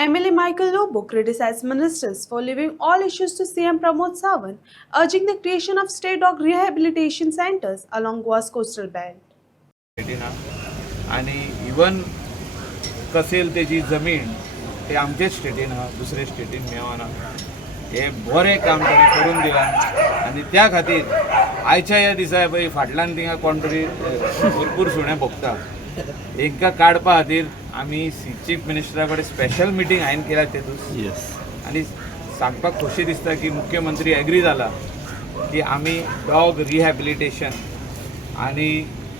MLA Michael Lobo criticized ministers for leaving all issues to CM Pramod Sawant, urging the creation of state dog rehabilitation centers along Goa's coastal belt. स्टेटीना आणि even कसेल तेजी जमीन ते आमचेच स्टेटीन हा दुसरे स्टेटीन मेळना हे बरें काम ताणें करून दिलां आनी त्या खातीर आयच्या ह्या दिसा पळय फाटल्यान थिंगा कोण तरी भरपूर सुणे भोगता हांकां काडपा खातीर आमी चीफ मिनिस्टरा कडेन स्पेशल मिटींग हांवें केल्या ते दीस आनी सांगपाक खोशी दिसता की मुख्यमंत्री एग्री जाला की आमी डॉग रिहॅबिलिटेशन आनी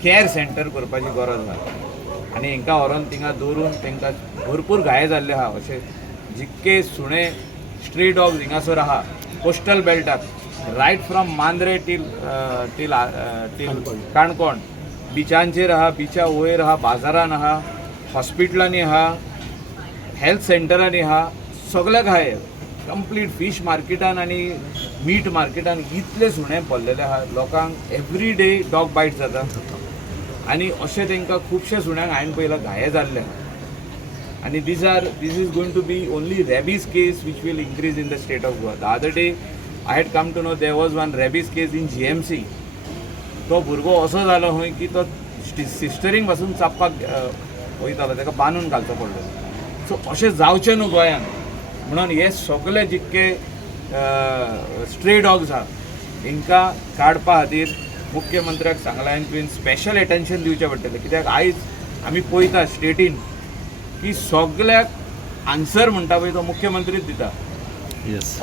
केअर सेंटर करपाची गरज आहा आनी हांकां व्हरोन थिंगा दवरून तांकां भरपूर घाये जाल्ले आहा अशें जितके सुणे स्ट्री डॉग्स हिंगासर आहा कोस्टल बेल्टाक right from Mandrem till till till Canacona बिचांचेर आहा बिचा वयर आहा बाजारान आहा हॉस्पिटलांनी आहा हेल्थ सेंटरांनी आहा सगळ्याक आहा कंप्लीट फीश मार्केटान आनी मीट मार्केटान इतले सुणे पडलेले आहा लोकांक एवरी डे डॉग बायट जाता आनी अशें तांकां खुबशे सुण्यांक हांवें पळयलां घाये जाल्ले आनी this is going to be only rabies case which will increase in the state of Goa the other day I had come to know there was one rabies case in GMC तो भुरगो असो जालो खंय की तो सिस्टरींग पासून चापपाक वयतालो ताका बांदून घालचो पडलो सो अशें जावचें न्हू गोंयांत म्हणून हे सगळे जितके स्ट्रे डॉग्स आहा हांकां काडपा खातीर मुख्यमंत्र्याक सांगलां आनी तुवें स्पेशल एटेन्शन दिवचें पडटलें कित्याक आयज आमी पळयता स्टेटीन की सगळ्याक आन्सर म्हणटा पळय तो मुख्यमंत्रीच दिता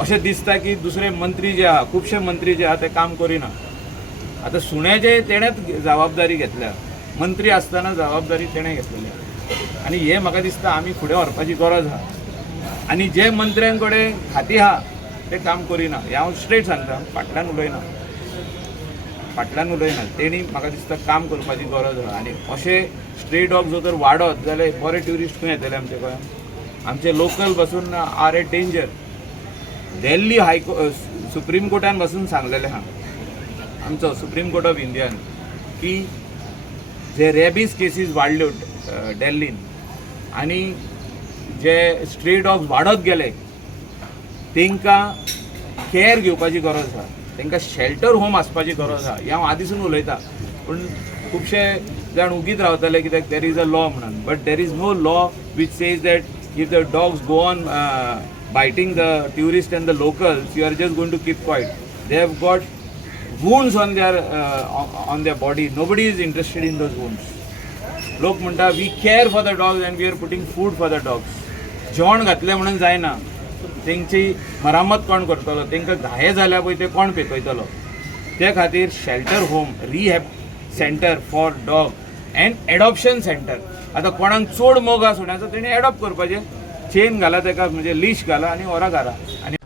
अशें दिसता की दुसरे मंत्री जे आहा खुबशे मंत्री जे आहा ते काम करिना आतां सुण्याचे तेणेच जबाबदारी घेतल्या मंत्री आसतना जबाबदारी तेणें घेतलेली आनी हे म्हाका दिसता आमी फुडें व्हरपाची गरज आहा आनी जे मंत्र्यां कडेन खाती आहा ते काम करिना हें हांव स्ट्रेट सांगता फाटल्यान उलयना तेणी म्हाका दिसता काम करपाची गरज आहा आनी अशे स्ट्रे डॉग जर वाडत जाल्यार बरे ट्युरिस्ट खंय येतले आमचे गोंयांत आमचे लोकल बसून R A danger Delhi supreme कोर्टान बसून सांगलेलें आहा आमचो सुप्रीम कोर्ट ऑफ इंडियान की जे रेबीज केसीस वाडल्यो दिल्लीन आनी जे स्ट्रे डॉग्स वाडत गेले तांकां केअर घेवपाची गरज आहा तांकां शेल्टर होम आसपाची गरज आहा हें हांव आदीसून उलयतां पूण खुबशे जाण उगीत रावतले कित्याक देर इज अ लॉ म्हणून but there is no law which says that if the dogs go on biting the tourists and the locals, you are just going to keep quiet. They have got wounds on their body. Nobody is interested in those wounds. लोक म्हणटा we care for the dogs and we are putting food for the dogs. जेवण घातलें म्हणून जायना तेंची मरामत कोण करतलो तांकां घाये जाल्या पळय ते कोण पेकयतलो ते खातीर shelter home rehab centre for dog end adoption centre आतां कोणाक चड मोग आहा सुण्याचो तेणी एडॉप्ट करपाचें चेन घाला ताका म्हणजे लीश घाला आनी व्हरा घाला आनी